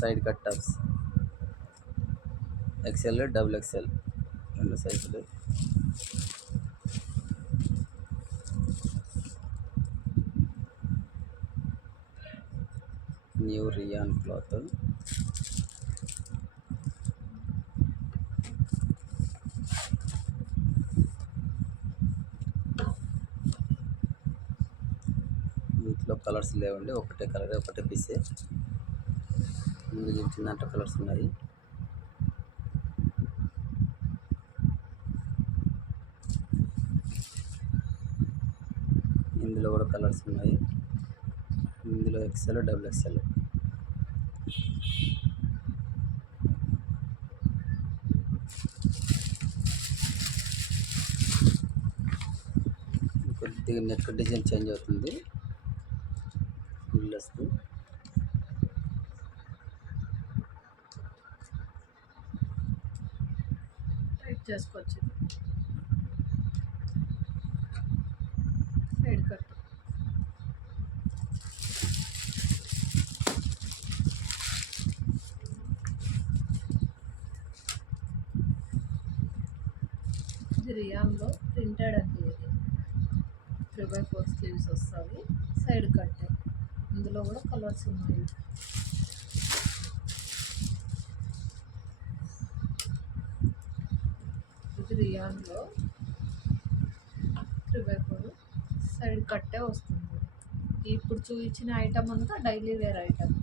Side cut tops XL double XL రెండు సైజులు. New rayon cloth. వీటిలో కలర్స్ లేవండి, ఒకటే కలర్ ఒకటే పీసే. ముందు చూసిన దాంట్లో కలర్స్ ఉన్నాయి. ఇందులో కూడా కలర్స్ ఉన్నాయి. ఇందులో ఎక్సెల్ డబుల్ ఎక్సెల్. కొద్దిగా నెక్ డిజైన్ చేంజ్ అవుతుంది. ఫుల్ వస్తుంది. టైట్ చేసుకోవచ్చు. Side cut. ఇది రియాన్లో ప్రింటెడ్ అండి. ఇది 3/4 స్లీవ్స్ వస్తుంది. Side cut. ఇందులో కూడా కలర్స్ ఉన్నాయి. ఇది రియాన్లో 3/4 సైడ్ కట్టే వస్తుంది. ఇప్పుడు చూపించిన ఐటమ్ అంతా డైలీ వేర్ ఐటమ్.